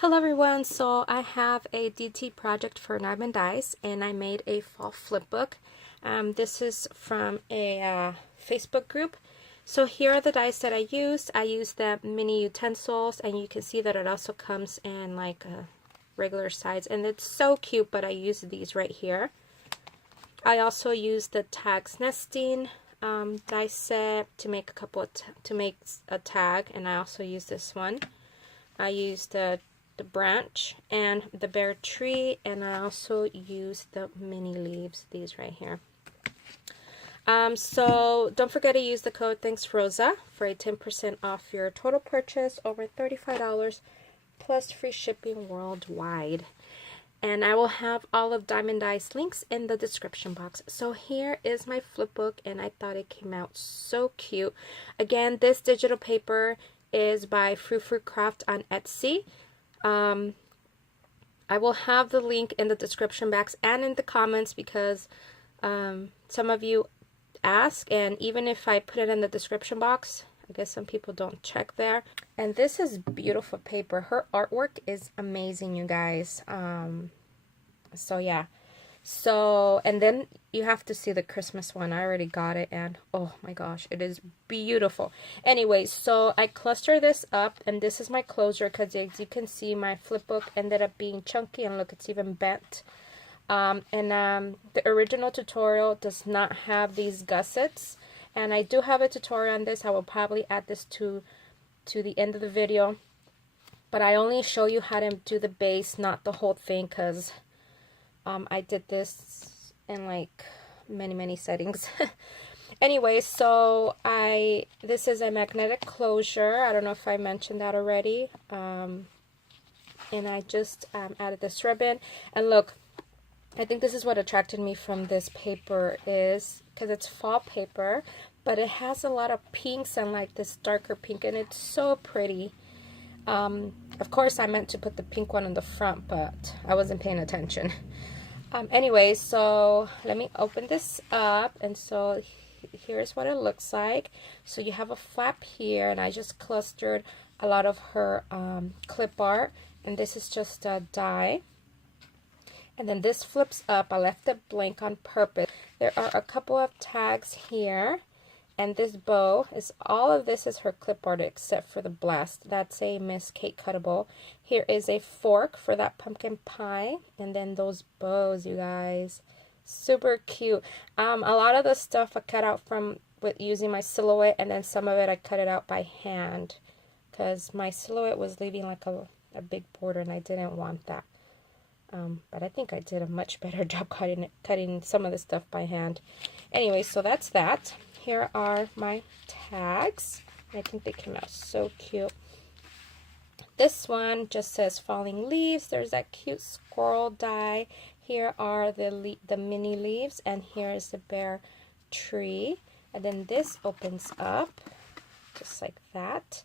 Hello everyone, so I have a DT project for Diemond dies and I made a fall flip book. This is from a Facebook group. So here are the dies that I used. I used the mini utensils and you can see that it also comes in like a regular size and it's so cute, but I used these right here. I also used the tags nesting die set to make a tag, and I also used this one. I used the branch and the bare tree, and I also used the mini leaves, these right here. So don't forget to use the code Thanks Rosa for a 10% off your total purchase over $35 plus free shipping worldwide. And I will have all of Diemond Die's links in the description box. So here is my flip book, and I thought it came out so cute. Again, this digital paper is by Fruit Craft on Etsy. I will have the link in the description box and in the comments because some of you ask, and even if I put it in the description box, I guess some people don't check there. And this is beautiful paper. Her artwork is amazing, you guys. So yeah. So, and then you have to see the Christmas one. I already got it, and oh my gosh, it is beautiful. Anyway, so I cluster this up, and this is my closure because as you can see, my flip book ended up being chunky, and look, it's even bent. The original tutorial does not have these gussets, and I do have a tutorial on this. I will probably add this to the end of the video, but I only show you how to do the base, not the whole thing, because I did this in like many settings. Anyway, so this is a magnetic closure. I don't know if I mentioned that already. And I just added this ribbon, and look, I think this is what attracted me from this paper, is because it's fall paper, but it has a lot of pinks and like this darker pink, and it's so pretty. Of course I meant to put the pink one on the front, but I wasn't paying attention. Anyway, so let me open this up, and so here's what it looks like. So you have a flap here, and I just clustered a lot of her clip art, and this is just a die. And then this flips up. I left it blank on purpose. There are a couple of tags here, and this bow is, all of this is her clip art except for the blast. That's a Miss Kate cuttable. Here is a fork for that pumpkin pie, and then those bows, you guys, super cute. A lot of the stuff I cut out with using my silhouette, and then some of it I cut it out by hand because my silhouette was leaving like a big border, and I didn't want that. But I think I did a much better job cutting some of the stuff by hand. Anyway, so that's that. Here are my tags. I think they came out so cute. This one just says falling leaves. There's that cute squirrel die. Here are the mini leaves, and here is the bare tree. And then this opens up just like that.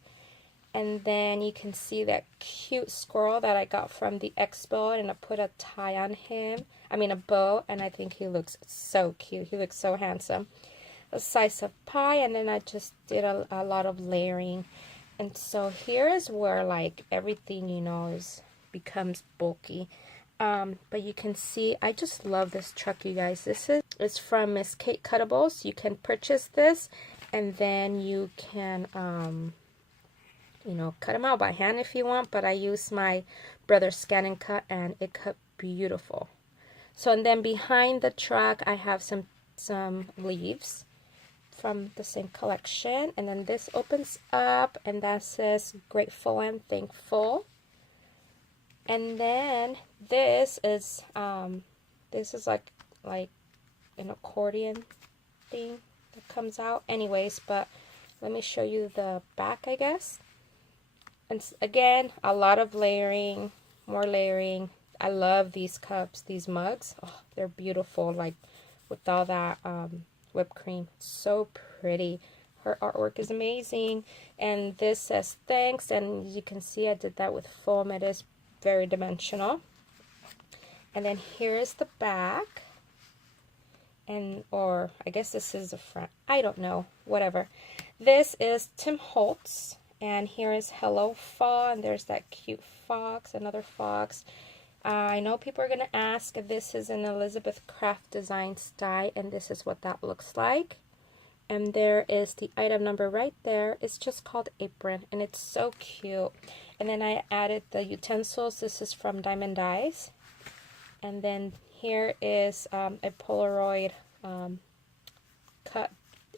And then you can see that cute squirrel that I got from the expo, and I put a tie on him. I mean a bow, and I think he looks so cute. He looks so handsome. A slice of pie, and then I just did a lot of layering. And so here is where like everything, you know, becomes bulky. But you can see I just love this truck, you guys. It's from Miss Kate Cuttables. You can purchase this, and then you can you know, cut them out by hand if you want, but I used my brother's scan and cut, and it cut beautiful. So, and then behind the truck I have some leaves from the same collection, and then this opens up, and that says grateful and thankful. And then this is like an accordion thing that comes out. Anyways, but let me show you the back, I guess. And again, a lot of layering, more layering. I love these cups, these mugs. Oh, they're beautiful, like with all that whipped cream. So pretty. Her artwork is amazing. And this says thanks, and you can see I did that with foam. It is very dimensional. And then here's the back. Or I guess this is the front. I don't know. Whatever. This is Tim Holtz. And here is Hello Fall, and there's that cute fox, another fox. I know people are going to ask if this is an Elizabeth Craft Designs die, and this is what that looks like. And there is the item number right there. It's just called Apron, and it's so cute. And then I added the utensils. This is from Diamond Dies. And then here is a Polaroid cut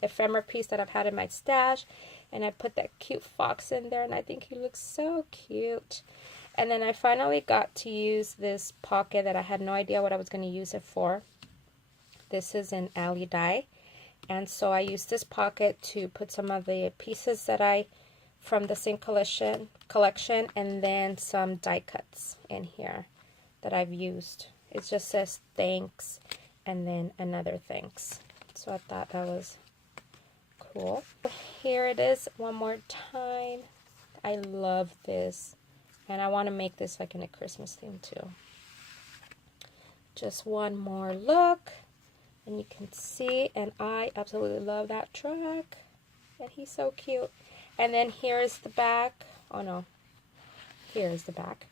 ephemera piece that I've had in my stash. And I put that cute fox in there, and I think he looks so cute. And then I finally got to use this pocket that I had no idea what I was going to use it for. This is an alley die. And so I used this pocket to put some of the pieces that from the same collection, and then some die cuts in here that I've used. It just says thanks and then another thanks. So I thought that was cool. Here it is one more time. I love this. And I want to make this like in a Christmas theme too. Just one more look. And you can see, and I absolutely love that track. And he's so cute. And then here's the back. Oh no, here's the back.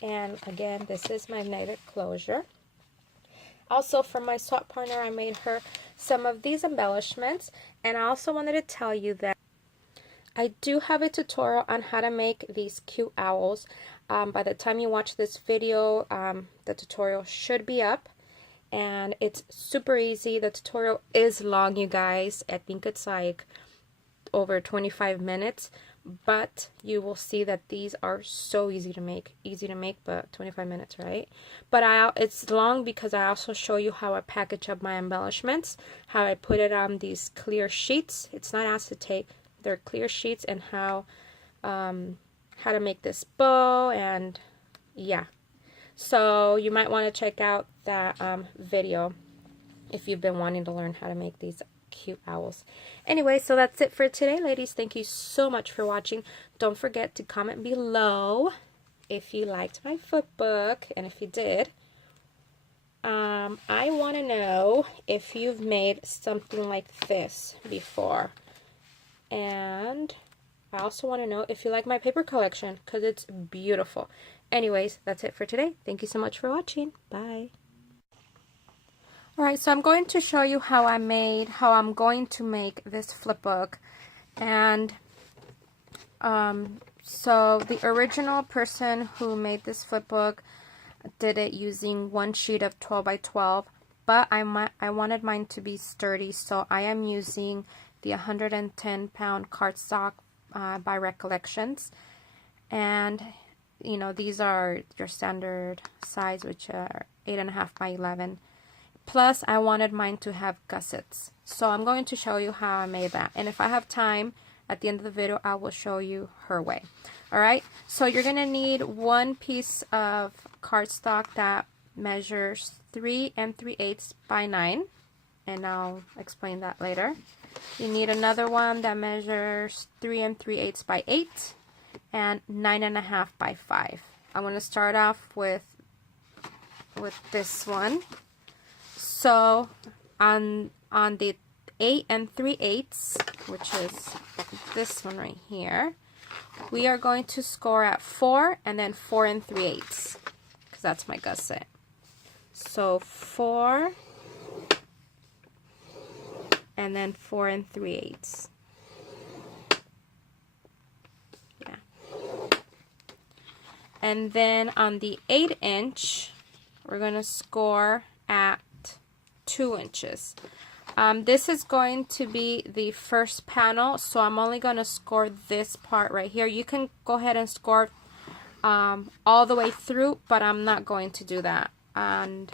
And again, this is magnetic closure. Also, for my swap partner, I made her some of these embellishments. And I also wanted to tell you that I do have a tutorial on how to make these cute owls. By the time you watch this video, the tutorial should be up. And it's super easy. The tutorial is long, you guys. I think it's like over 25 minutes. But you will see that these are so easy to make. Easy to make, but 25 minutes, right? But it's long because I also show you how I package up my embellishments. How I put it on these clear sheets. It's not acetate. They're clear sheets. And how to make this bow. And yeah. So you might want to check out that video if you've been wanting to learn how to make these cute owls. Anyway, so that's it for today, ladies. Thank you so much for watching. Don't forget to comment below if you liked my flip book, and if you did. I want to know if you've made something like this before. And I also want to know if you like my paper collection, because it's beautiful. Anyways, that's it for today. Thank you so much for watching. Bye. Alright, so I'm going to show you how I'm going to make this flip book. And so the original person who made this flip book did it using one sheet of 12 by 12. But I wanted mine to be sturdy, so I am using the 110-pound cardstock by Recollections. And you know, these are your standard size, which are 8.5 by 11. Plus, I wanted mine to have gussets. So I'm going to show you how I made that. And if I have time, at the end of the video, I will show you her way. Alright, so you're going to need one piece of cardstock that measures 3 3/8 by 9. And I'll explain that later. You need another one that measures 3 3/8 by 8. And 9.5 by 5. I'm going to start off with this one. So on the 8 3/8, which is this one right here, we are going to score at 4 and then 4 3/8, because that's my gusset. So 4 and then 4 3/8. And then on the 8-inch, we're going to score at 2 inches. This is going to be the first panel, so I'm only going to score this part right here. You can go ahead and score all the way through, but I'm not going to do that. And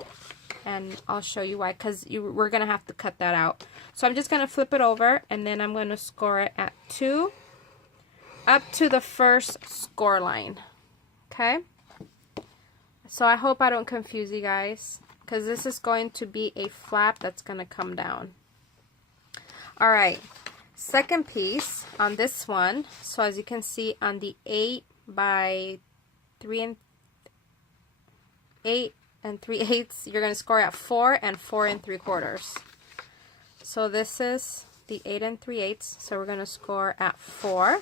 I'll show you why, because we're going to have to cut that out. So I'm just going to flip it over, and then I'm going to score it at 2 up to the first score line. Okay, so I hope I don't confuse you guys, because this is going to be a flap that's going to come down. Alright, second piece on this one. So as you can see on the 8 by 3 3/8, you're going to score at 4 and 4 3/4. So this is the 8 3/8, so we're going to score at 4.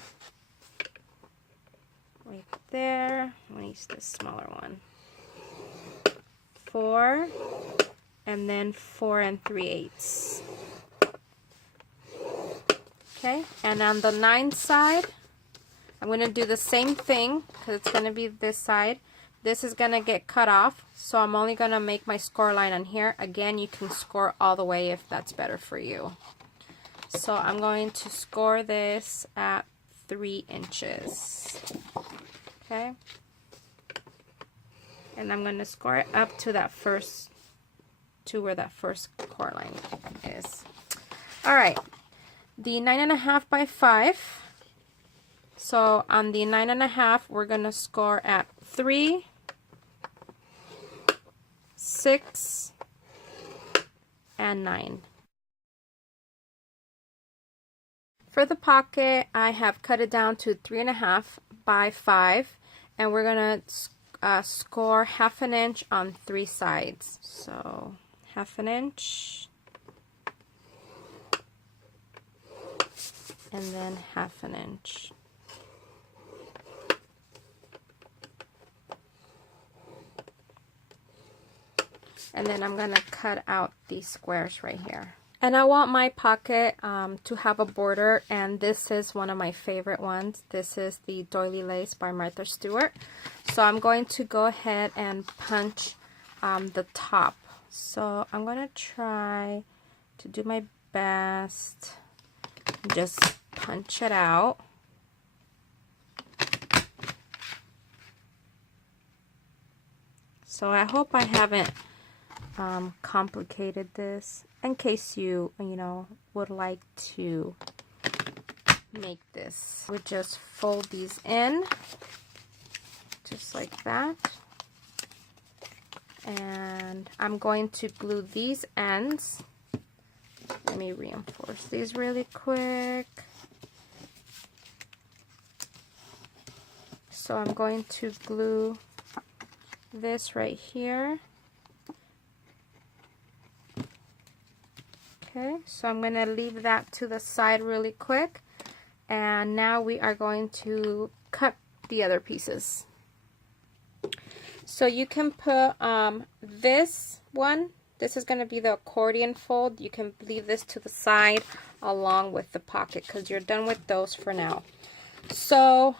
right there. I'm going to use this smaller one. 4, and then 4 3/8. Okay, and on the 9 side, I'm going to do the same thing because it's going to be this side. This is going to get cut off, so I'm only going to make my score line on here. Again, you can score all the way if that's better for you. So I'm going to score this at 3 inches. Okay. And I'm going to score it up to that first, to where that first core line is. All right. The 9.5 by 5. So on the 9.5, we're going to score at 3, 6, and 9. For the pocket, I have cut it down to 3.5 by 5, and we're going to score 1/2 inch on 3 sides. So 1/2 inch, and then 1/2 inch. And then I'm going to cut out these squares right here. And I want my pocket to have a border, and this is one of my favorite ones. This is the Doily Lace by Martha Stewart. So I'm going to go ahead and punch the top. So I'm going to try to do my best. Just punch it out. So I hope I haven't complicated this, in case you would like to make this. We just fold these in just like that, and I'm going to glue these ends. Let me reinforce these really quick. So I'm going to glue this right here. Okay, so I'm going to leave that to the side really quick, and now we are going to cut the other pieces. So you can put this one, this is going to be the accordion fold. You can leave this to the side along with the pocket because you're done with those for now. So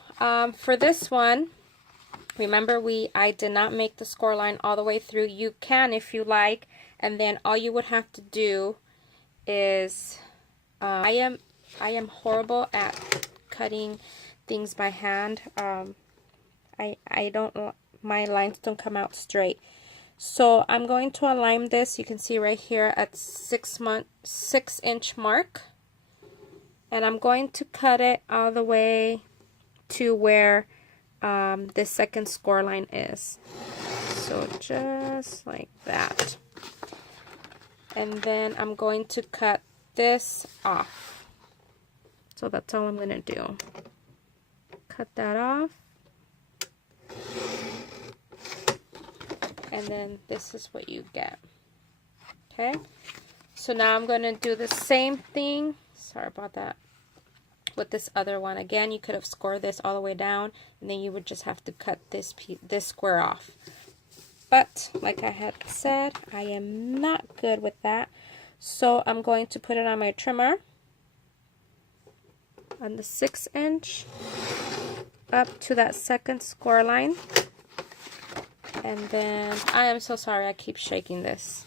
for this one, remember I did not make the score line all the way through. You can if you like, and then all you would have to do is I am horrible at cutting things by hand. I don't, my lines don't come out straight. So I'm going to align this. You can see right here at 6 inch mark, and I'm going to cut it all the way to where the second score line is. So just like that. And then I'm going to cut this off. So that's all I'm going to do. Cut that off. And then this is what you get. Okay? So now I'm going to do the same thing. Sorry about that. With this other one. Again, you could have scored this all the way down, and then you would just have to cut this square off. But, like I had said, I am not good with that. So, I'm going to put it on my trimmer. On the 6 inch. Up to that second score line. And then, I am so sorry, I keep shaking this.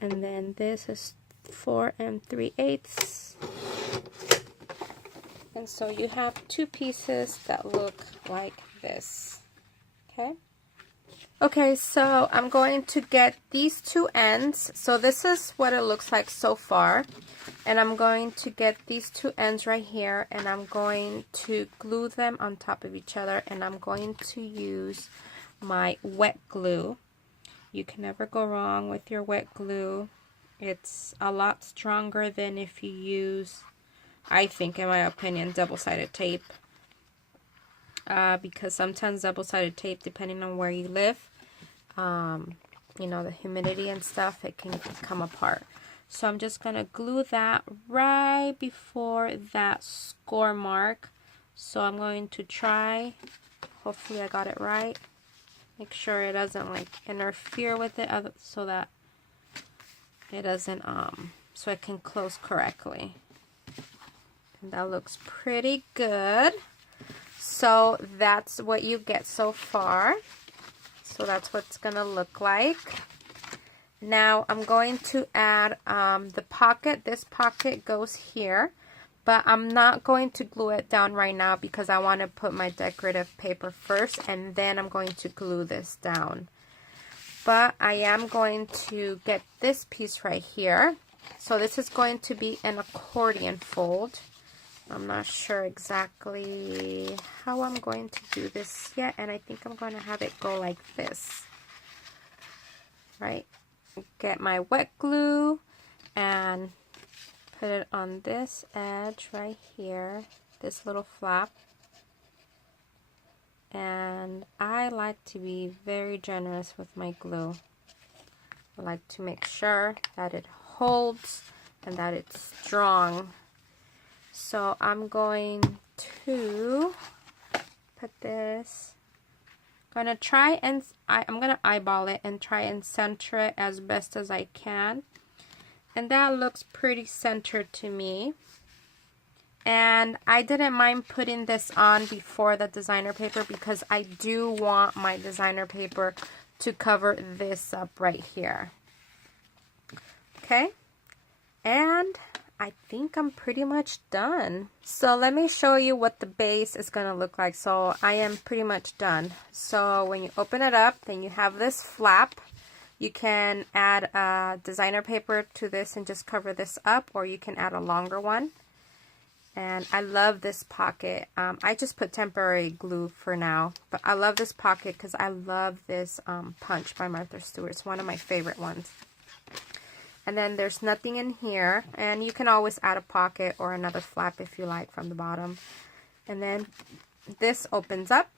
And then this is 4 3/8. And so you have 2 pieces that look like this. Okay? Okay, so I'm going to get these 2 ends. So this is what it looks like so far. And I'm going to get these 2 ends right here, and I'm going to glue them on top of each other, and I'm going to use my wet glue. You can never go wrong with your wet glue. It's a lot stronger than if you use, I think, in my opinion, double-sided tape. Because sometimes double-sided tape, depending on where you live, you know, the humidity and stuff, it can come apart. So I'm just going to glue that right before that score mark So I'm going to try, hopefully I got it right. Make sure it doesn't like interfere with it so that it doesn't, so it can close correctly. And that looks pretty good. So that's what you get so far. So that's what it's gonna look like. Now I'm going to add the pocket. This pocket goes here, but I'm not going to glue it down right now because I want to put my decorative paper first and then I'm going to glue this down. But I am going to get this piece right here. So this is going to be an accordion fold. I'm not sure exactly how I'm going to do this yet, and I think I'm going to have it go like this. Right? Get my wet glue and put it on this edge right here, this little flap. And I like to be very generous with my glue. I like to make sure that it holds and that it's strong. So I'm going to put this, I'm going to eyeball it and try and center it as best as I can. And that looks pretty centered to me. And I didn't mind putting this on before the designer paper because I do want my designer paper to cover this up right here. Okay, and I think I'm pretty much done. So let me show you what the base is going to look like. So I am pretty much done. So when you open it up, then you have this flap. You can add designer paper to this and just cover this up, or you can add a longer one. And I love this pocket. I just put temporary glue for now, but I love this pocket because I love this punch by Martha Stewart. It's one of my favorite ones. And then there's nothing in here, and you can always add a pocket or another flap if you like from the bottom. And then this opens up,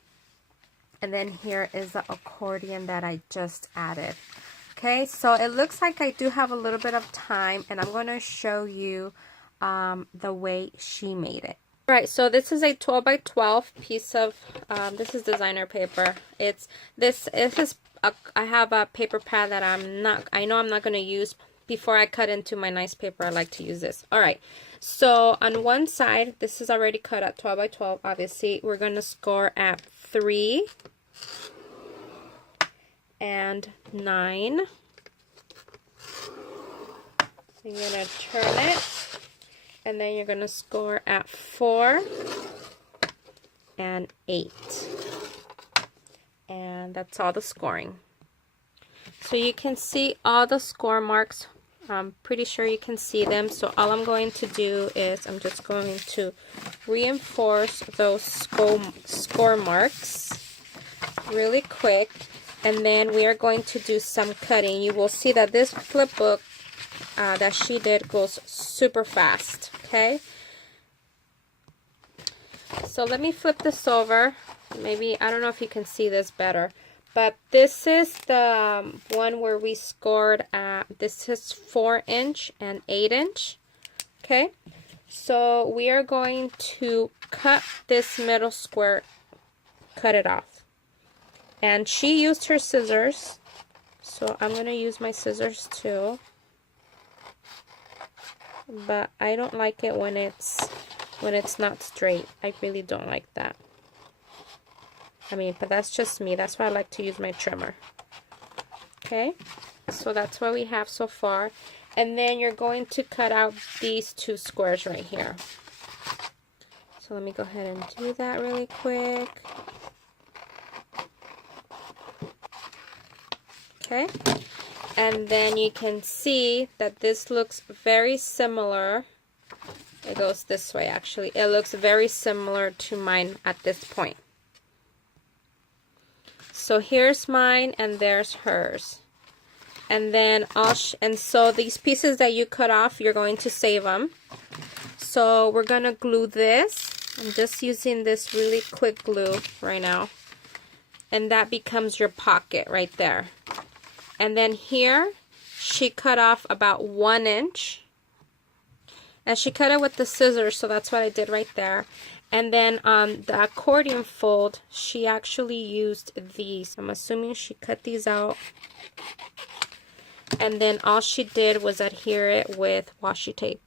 and then here is the accordion that I just added. Okay, so it looks like I do have a little bit of time, and I'm going to show you the way she made it. All right, so this is a 12 by 12 piece of this is designer paper. I have a paper pad that I know I'm not going to use. Before I cut into my nice paper, I like to use this. All right, so on one side, this is already cut at 12 by 12. Obviously, we're going to score at 3 and 9. So you're going to turn it, and then you're going to score at 4 and 8. And that's all the scoring. So you can see all the score marks. I'm pretty sure you can see them. So all I'm going to do is I'm just going to reinforce those score marks really quick. And then we are going to do some cutting. You will see that this flip book that she did goes super fast. Okay. So let me flip this over. Maybe, I don't know if you can see this better. But this is the one where we scored at, this is 4-inch and 8-inch. Okay, so we are going to cut this middle square, cut it off. And she used her scissors, so I'm going to use my scissors too. But I don't like it when it's not straight. I really don't like that. I mean, but that's just me. That's why I like to use my trimmer. Okay, so that's what we have so far. And then you're going to cut out these 2 squares right here. So let me go ahead and do that really quick. Okay, and then you can see that this looks very similar. It goes this way actually. It looks very similar to mine at this point. So here's mine and there's hers. And then so these pieces that you cut off, you're going to save them. So we're going to glue this. I'm just using this really quick glue right now. And that becomes your pocket right there. And then here, she cut off about 1 inch. And she cut it with the scissors, so that's what I did right there. And then on the accordion fold, she actually used these. I'm assuming she cut these out. And then all she did was adhere it with washi tape.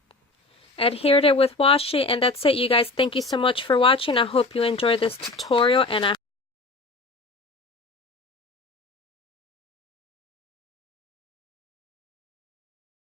Adhered it with washi, and that's it, you guys. Thank you so much for watching. I hope you enjoyed this tutorial, and I